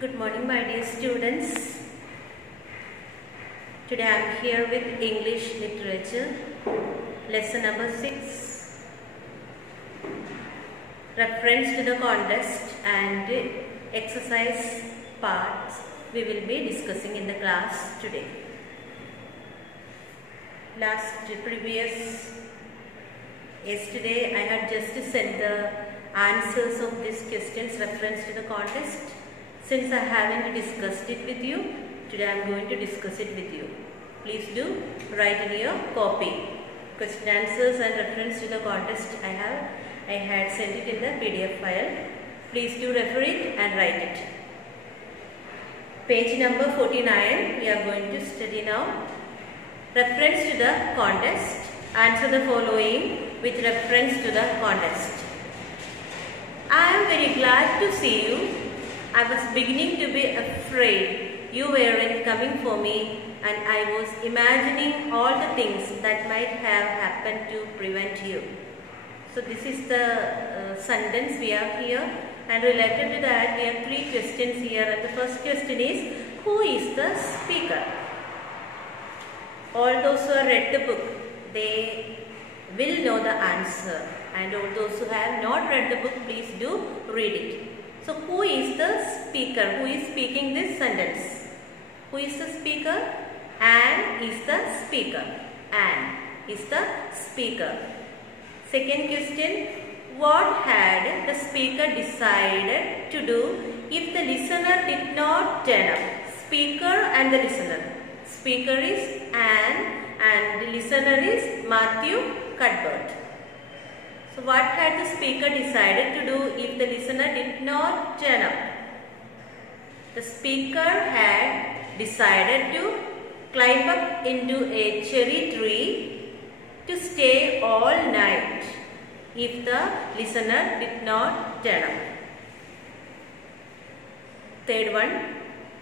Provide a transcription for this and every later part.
Good morning, my dear students. Today I am here with English literature, lesson number 6, reference to the contest and exercise parts we will be discussing in the class today. Yesterday I had just sent the answers of these questions reference to the contest. Since I haven't discussed it with you, today I am going to discuss it with you. Please do write in your copy. Question answers and reference to the contest I had sent it in the PDF file. Please do refer it and write it. Page number 49 we are going to study now. Reference to the contest. Answer the following with reference to the contest. I am very glad to see you. I was beginning to be afraid you weren't coming for me, and I was imagining all the things that might have happened to prevent you. So this is the sentence we have here, and related to that we have 3 questions here, and the first question is, who is the speaker? All those who have read the book, they will know the answer, and all those who have not read the book, please do read it. So who is the speaker? Who is speaking this sentence? Who is the speaker? Anne is the speaker. Anne is the speaker. Second question, what had the speaker decided to do if the listener did not turn up? Speaker and the listener. Speaker is Anne and the listener is Matthew Cuthbert. So what had the speaker decided to do if the listener did not turn up? The speaker had decided to climb up into a cherry tree to stay all night if the listener did not turn up. Third one,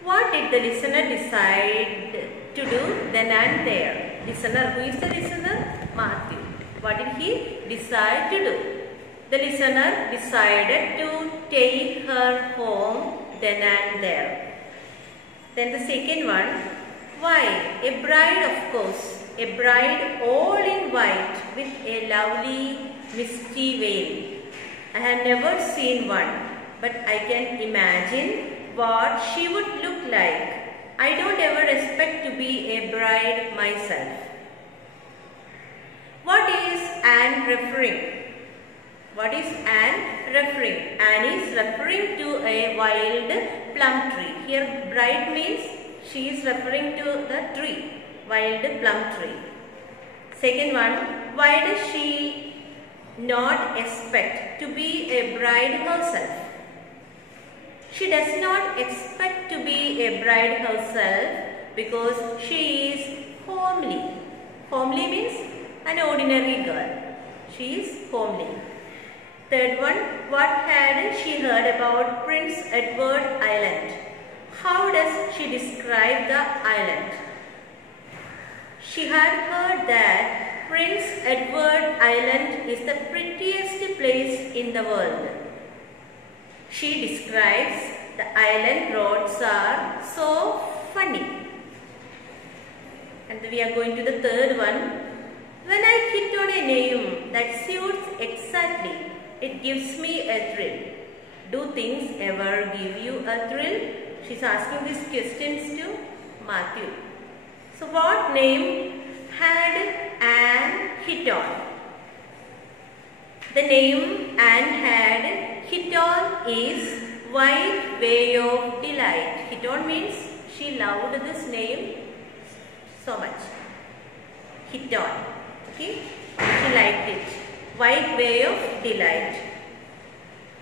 what did the listener decide to do then and there? Listener, who is the listener? Matthew. What did he decide to do? The listener decided to take her home then and there. Then the second one, why? A bride, of course. A bride all in white with a lovely misty veil. I have never seen one, but I can imagine what she would look like. I don't ever expect to be a bride myself. What is Anne referring? What is Anne referring? Anne is referring to a wild plum tree. Here bride means she is referring to the tree, wild plum tree. Second one, why does she not expect to be a bride herself? She does not expect to be a bride herself because she is homely. Homely means an ordinary girl. She is homely. Third one, what had she heard about Prince Edward Island? How does she describe the island? She had heard that Prince Edward Island is the prettiest place in the world. She describes the island roads are so funny. And we are going to the third one. When I hit on a name that suits exactly, it gives me a thrill. Do things ever give you a thrill? She's asking these questions to Matthew. So what name had Anne hit on? The name Anne had hit on is White Way of Delight. Hit on means she loved this name so much. Hit on. Okay? She liked it. White Way of Delight.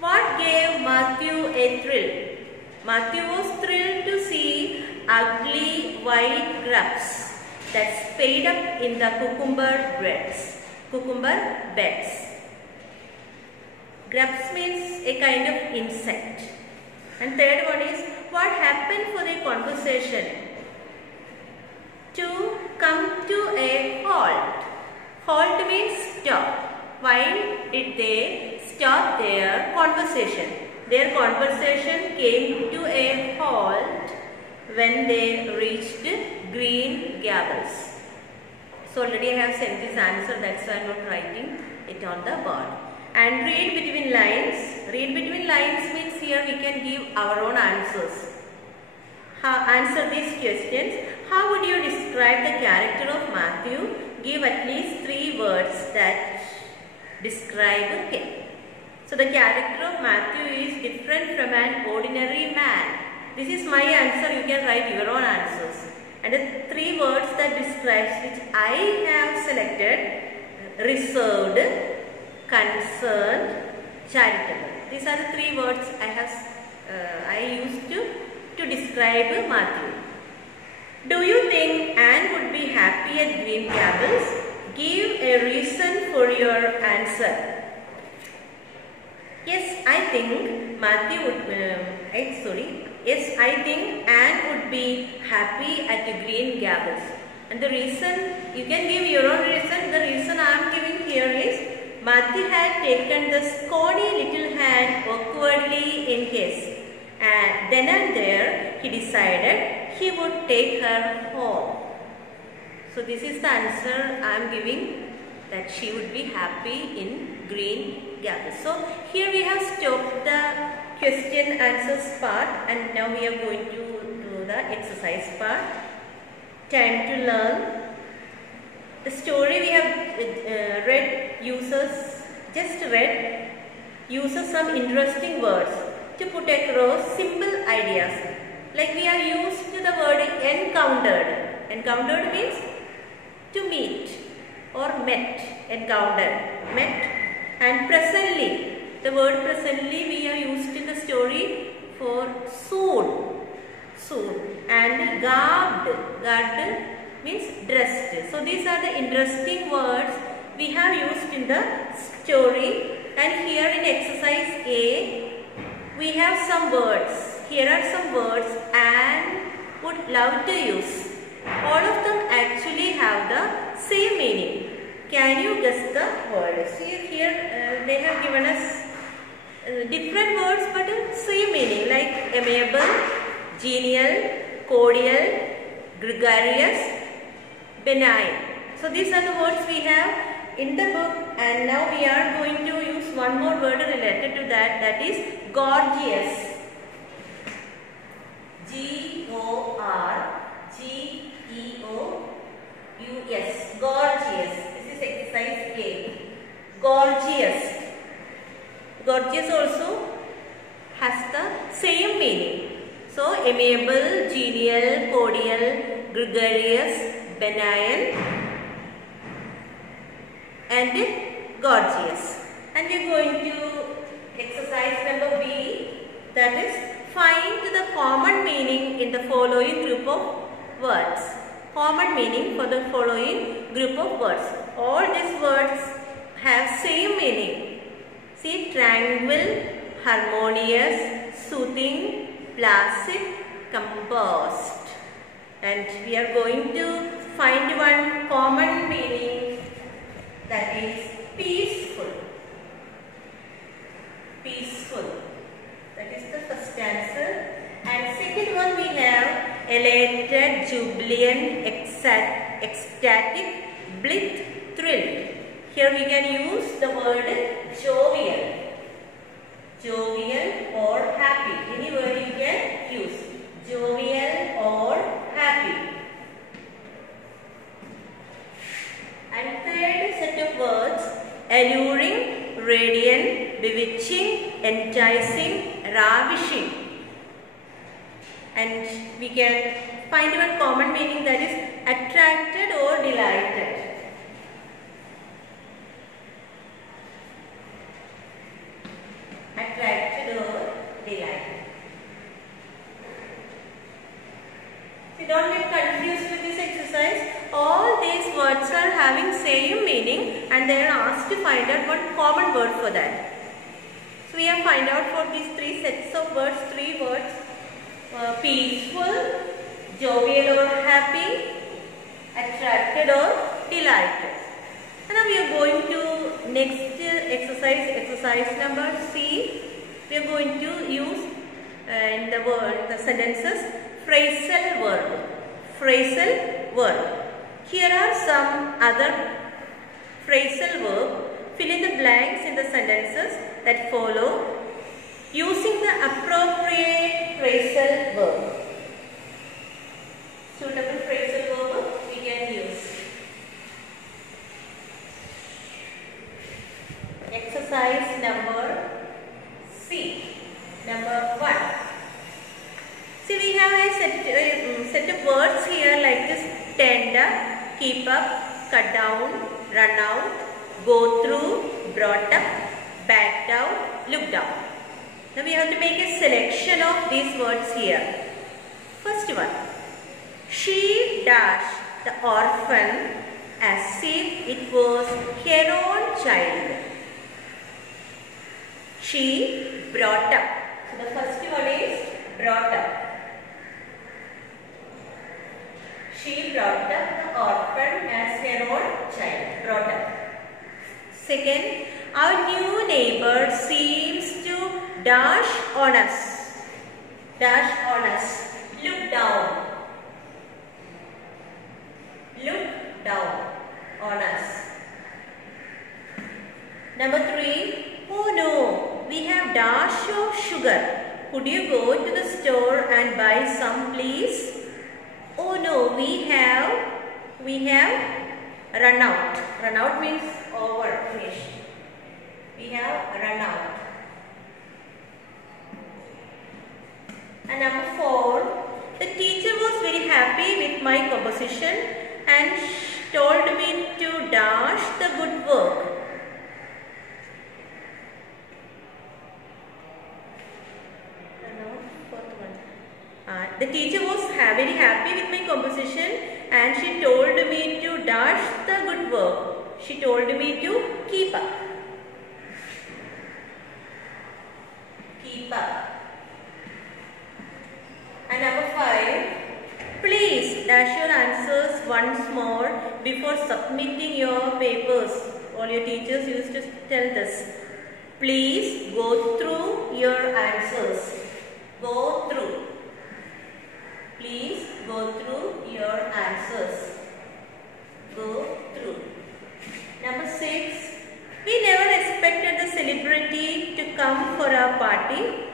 What gave Matthew a thrill? Matthew was thrilled to see ugly white grubs that spayed up in the cucumber beds. Cucumber beds. Grubs means a kind of insect. And third one is, what happened for the conversation to come to a halt? Halt means stop. Why did they stop their conversation? Their conversation came to a halt when they reached Green Gables. So already I have sent this answer, that's why I am not writing it on the board. And read between lines. Read between lines means here we can give our own answers. Answer these questions. How would you describe the character of Matthew? Give at least 3 words that describe him. So the character of Matthew is different from an ordinary man. This is my answer. You can write your own answers. And the 3 words that describes which I have selected: reserved, concerned, charitable. These are the 3 words I used to describe Matthew. Do you think Anne would be happy at Green Gables? Give a reason for your answer. Yes, I think Matthew would. Yes, I think Anne would be happy at the Green Gables. And the reason, you can give your own reason. The reason I am giving here is Matthew had taken the scrawny little hand awkwardly in his. And then and there, he decided he would take her home. So this is the answer I am giving, that she would be happy in Green Gables. So here we have stopped the question answers part, and now we are going to do the exercise part. Time to learn. The story we have uses some interesting words to put across simple ideas. Like we have used the word encountered. Encountered means to meet or met. Encountered, met. And presently. The word presently we have used in the story for soon. Soon. And garbed. Garbed means dressed. So these are the interesting words we have used in the story. And here in exercise A, we have some words. Here are some words Anne would love to use. All of them actually have the same meaning. Can you guess the word? See here they have given us different words but same meaning, like amiable, genial, cordial, gregarious, benign. So these are the words we have in the book, and now we are going to use one more word related to that, that is gorgeous. G-O-R-G-E-O-U-S. Gorgeous. This is exercise A. Gorgeous. Gorgeous also has the same meaning. So amiable, genial, cordial, gregarious, benign, and gorgeous. And we are going to exercise number B, that is find the common meaning in the following group of words. Common meaning for the following group of words. All these words have same meaning. See, tranquil, harmonious, soothing, placid, composed. And we are going to find one common meaning, that is peaceful. Peaceful. That is the first answer. And second one we have elated, jubilant, ecstatic, blithe, thrilled. Here we can use the word jovial. Jovial or happy. Any word you can use. Jovial or happy. And third set of words, alluring, radiant, bewitching, enticing, ravishing. And we can find one common meaning, that is attracted or delighted. Attracted or delighted. So don't get confused with this exercise. All these words are having same meaning and they are asked to find out one common word for that. So we have find out for these 3 sets of words, 3 words. Peaceful, jovial or happy, attracted or delighted. And now we are going to next exercise number C. we are going to use in the sentences phrasal verb. Phrasal verb. Here are some other phrasal verb. Fill in the blanks in the sentences that follow using the appropriate phrasal verb. Suitable phrasal verb we can use. Exercise number C. Number 1. See, we have a set of words here like this: tend up, keep up, cut down, run out, go through, brought up, backed out, look down. Now we have to make a selection of these words here. First one. She dashed the orphan as if it was her own child. She brought up. So the first one is brought up. She brought up the orphan as her own child. Brought up. Second, our new neighbor seems to dash on us. Dash on us. Look down. Look down on us. Number 3. Oh no, we have dash of sugar. Could you go to the store and buy some, please? Oh no, we have run out. Run out means over, finished. We have run out. And number 4, the teacher was very happy with my composition and told me to dash the good work. The teacher was very happy with my composition and she told me to dash the good work. She told me to keep up. Keep up. And number 5. Please dash your answers once more before submitting your papers. All your teachers used to tell this. Please go through your answers. Go through. Please go through your answers. Go through. Number 6. We never expected the celebrity to come for our party.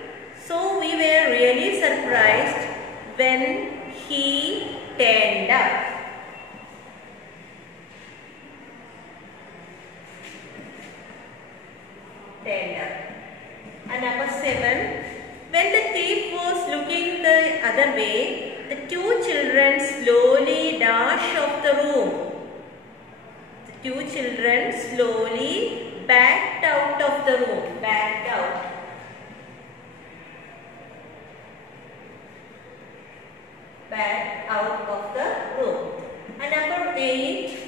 So we were really surprised when he turned up. Turned up. And number 7. When the thief was looking the other way, the 2 children slowly dashed off the room. The 2 children slowly backed out of the room. Backed out. Backed out of the room. And number 8.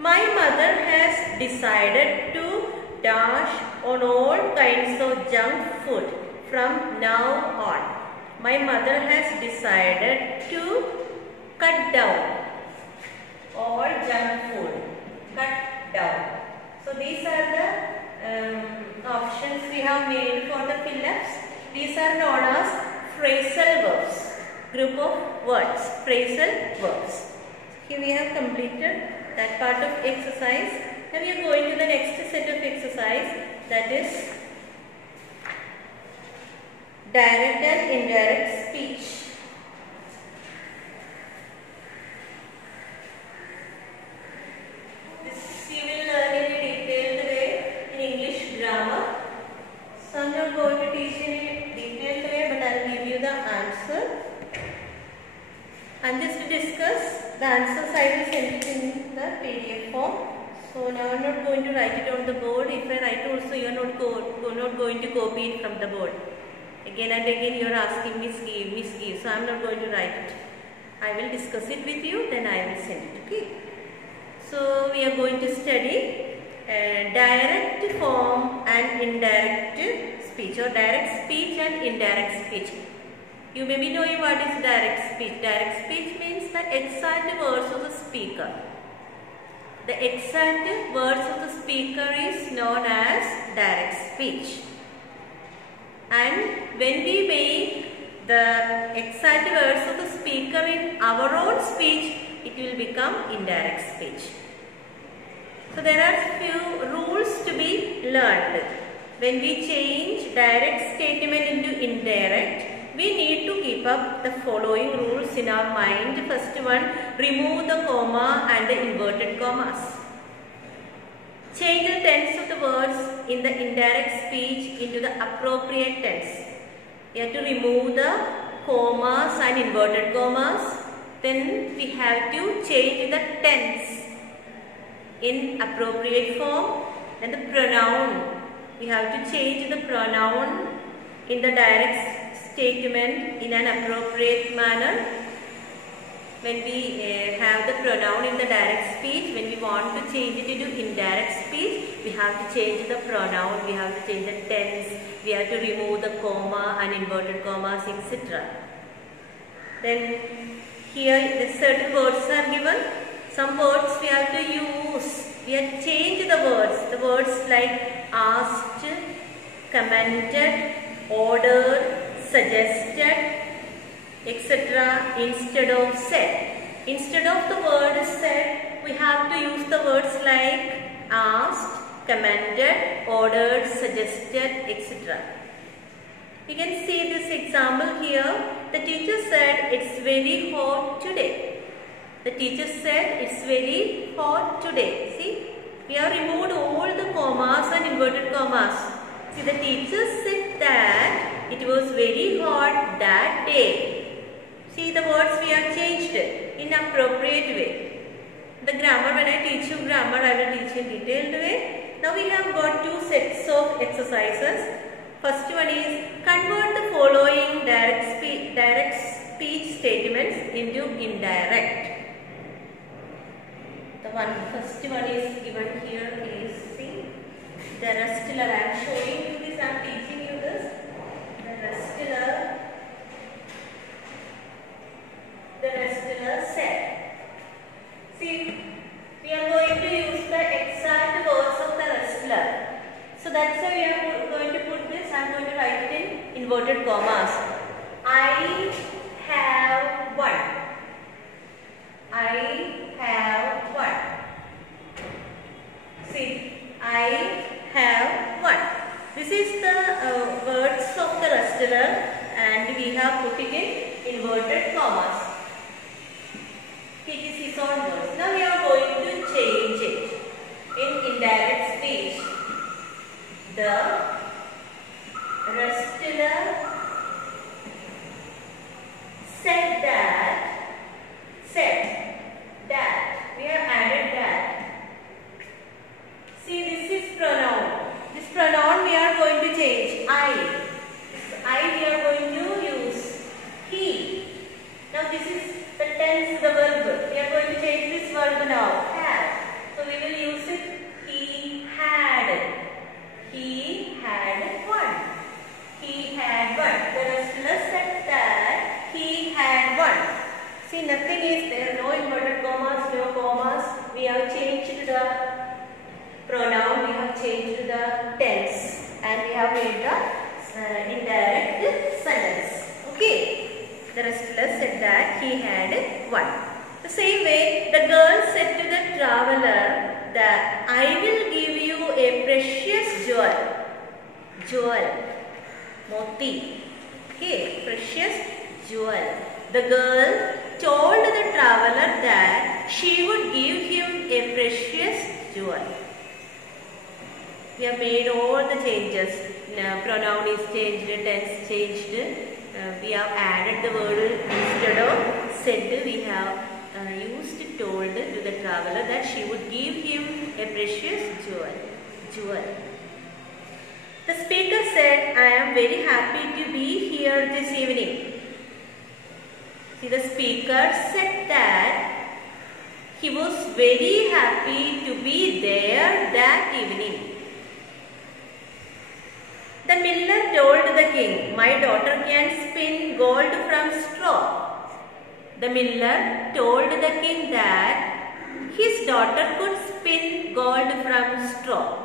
My mother has decided to dash on all kinds of junk food from now on. My mother has decided to cut down all junk food. Cut down. So these are the options we have made for the fill-ups. These are known as phrasal verbs. Group of words. Phrasal verbs. Here we have completed that part of exercise. Now we are going to the next set of exercise, that is direct and indirect speech. This you will learn in a detailed way in English grammar. So I am not going to teach in a detailed way, but I will give you the answer. And just to discuss the answers, I will send it in the PDF form. So now I am not going to write it on the board. If I write also, you are not going to copy it from the board. Again and again you are asking Miss give. So I am not going to write it. I will discuss it with you, then I will send it. Okay. So we are going to study direct form and indirect speech, or direct speech and indirect speech. You may be knowing what is direct speech. Direct speech means the exact words of the speaker. The exact words of the speaker is known as direct speech. And when we make the exact words of the speaker in our own speech, it will become indirect speech. So there are few rules to be learned. When we change direct statement into indirect, we need to keep up the following rules in our mind. First one, remove the comma and the inverted commas. Change the tense of the words in the indirect speech into the appropriate tense. We have to remove the commas and inverted commas. Then we have to change the tense in appropriate form. And the pronoun, we have to change the pronoun in the direct statement in an appropriate manner. When we have the pronoun in the direct speech, when we want to change it into indirect speech, we have to change the pronoun, we have to change the tense, we have to remove the comma and inverted commas, etc. Then here the certain words are given. Some words we have to use. We have to change the words like asked, commented, ordered, suggested, etc. instead of said. Instead of the word said, we have to use the words like asked, commented, ordered, suggested, etc. You can see this example here. The teacher said it's very hot today. The teacher said it's very hot today. See, we have removed all the commas and inverted commas. See, the teacher said that it was very hot that day. See, the words we have changed in appropriate way. The grammar, when I teach you grammar, I will teach in detailed way. Now we have got two sets of exercises. First one is convert the following direct speech statements into indirect. The first one is given here is, see, the wrestler. I am showing you this, I am teaching you this. The wrestler said. See, we are going to use the exact words of the wrestler. So that's why we are going to put this. I am going to write it in inverted commas. I have one. I have one. See, I have one. This is the words of the wrestler, and we have put it in inverted commas. It is his own words. Now we are going to change it in indirect speech. The wrestler said that. We have added that. See, this is pronoun. This pronoun we are going to change. I we are going to use. He. Now this is the tense, the verb. We are going to change this verb now. Have. So we will use it. He had. He had one. He had one. The wrestler said that he had one. See, nothing is there. No inverted commas, no commas. We have changed the pronoun. We have changed the tense. And we have made the indirect sentence. Okay. The wrestler said that he had one. The same way, the girl said to the traveler that I will give you a precious jewel. Moti. Okay, precious jewel. The girl told the traveler that she would give him a precious jewel. We have made all the changes. Pronoun is changed, tense changed. We have added the word instead of said. We have used told to the traveler that she would give him a precious jewel. The speaker said, I am very happy to be here this evening. See, the speaker said that he was very happy to be there that evening. The miller told the king, my daughter can spin gold from straw. The miller told the king that his daughter could spin gold from straw.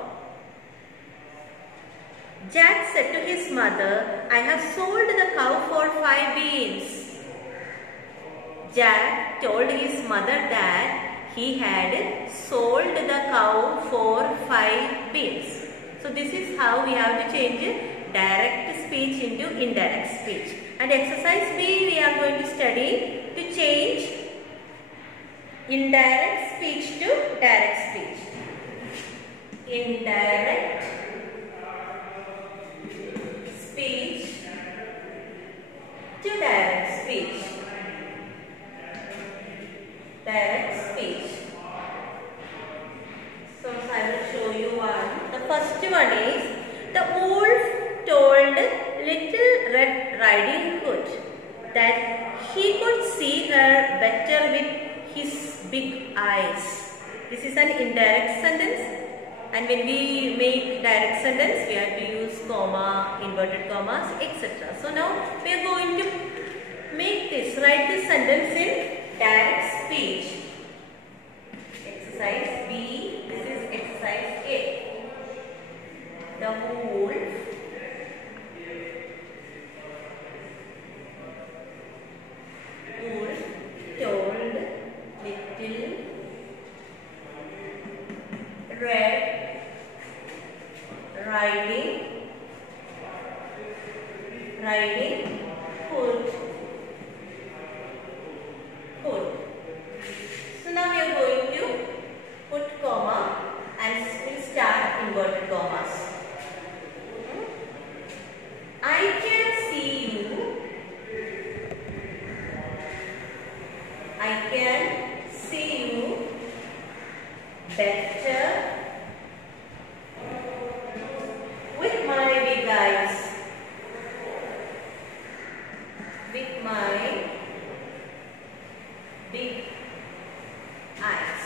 Jack said to his mother, I have sold the cow for 5 beans. Jack told his mother that he had sold the cow for 5 beans. So this is how we have to change direct speech into indirect speech. And exercise B, we are going to study to change indirect speech to direct speech. Indirect speech to direct speech. Direct speech. So I will show you one. The first one is, the wolf told Little Red Riding Hood that he could see her better with his big eyes. This is an indirect sentence, and when we make direct sentence, we have to use comma, inverted commas, etc. So now we are going to make this, write this sentence in direct speech. Exercise B, this is exercise A. The wolf told Little Red Riding Hood. So now we are going to put comma and we'll start inverted commas. I can see you. I can see you better with my big eyes. With my big eyes.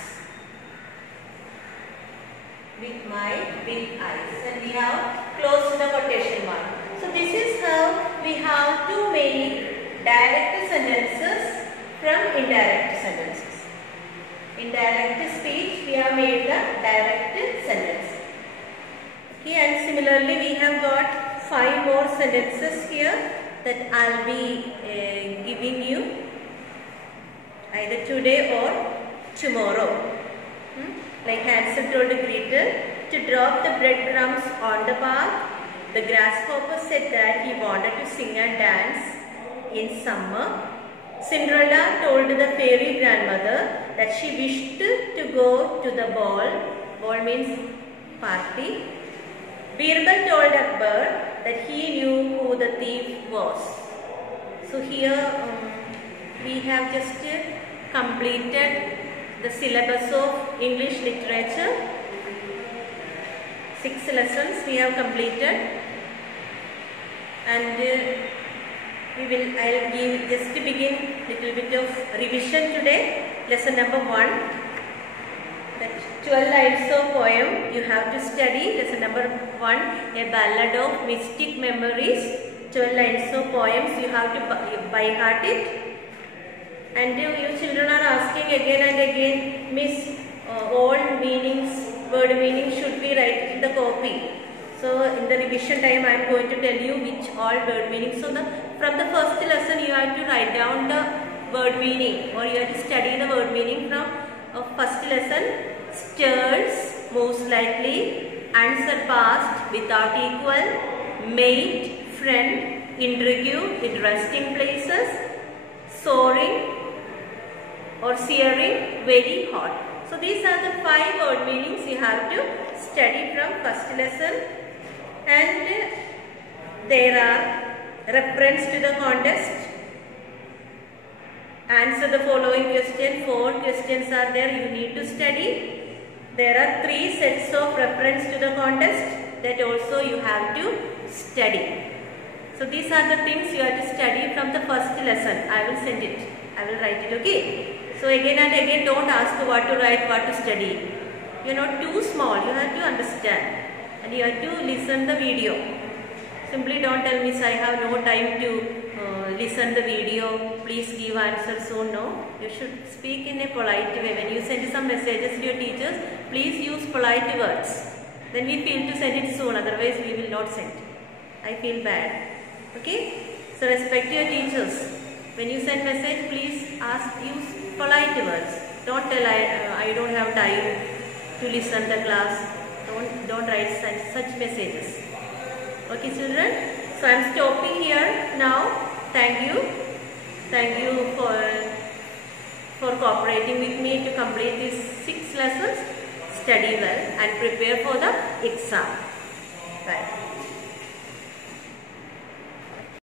With my big eyes. And we have closed the quotation mark. So this is how we have to make direct sentences from indirect sentences. In direct speech, we have made the direct sentence. Okay, and similarly, we have got 5 more sentences here that I'll be giving you either today or tomorrow. Like Hansel told Gretel to drop the breadcrumbs on the path. The grasshopper said that he wanted to sing and dance in summer. Cinderella told the fairy grandmother that she wished to go to the ball. Ball means party. Birbal told Akbar that he knew who the thief was. So here we have just completed the syllabus of English literature. 6 lessons we have completed, and I'll give just to begin little bit of revision today. Lesson number 1. That 12 lines of poem you have to study. Lesson number 1, a ballad of mystic memories. 12 lines of poems you have to by heart it. And you children are asking again and again, Miss, all meanings, word meanings should be write in the copy. So in the revision time I am going to tell you which all word meanings. So from the first lesson you have to write down the word meaning, or you have to study the word meaning from first lesson. Stirs, moves slightly, unsurpassed, without equal, mate, friend, intrigue, interesting places, soaring or searing, very hot. So these are the 5 word meanings you have to study from first lesson, and there are reference to the contest. Answer the following question. 4 questions are there you need to study. There are 3 sets of reference to the contest that also you have to study. So these are the things you have to study from the first lesson. I will send it. I will write it, okay? So again and again don't ask what to write, what to study. You are not too small. You have to understand. And you have to listen the video. Simply don't tell me, I have no time to listen the video. Please give answer soon. No. You should speak in a polite way. When you send some messages to your teachers, please use polite words. Then we feel to send it soon. Otherwise we will not send. I feel bad. Okay? So respect your teachers. When you send message, please use polite words. Don't tell I don't have time to listen the class. Don't write such messages. Okay, children. So I am stopping here now. Thank you. Thank you for cooperating with me to complete these 6 lessons. Study well and prepare for the exam. Bye.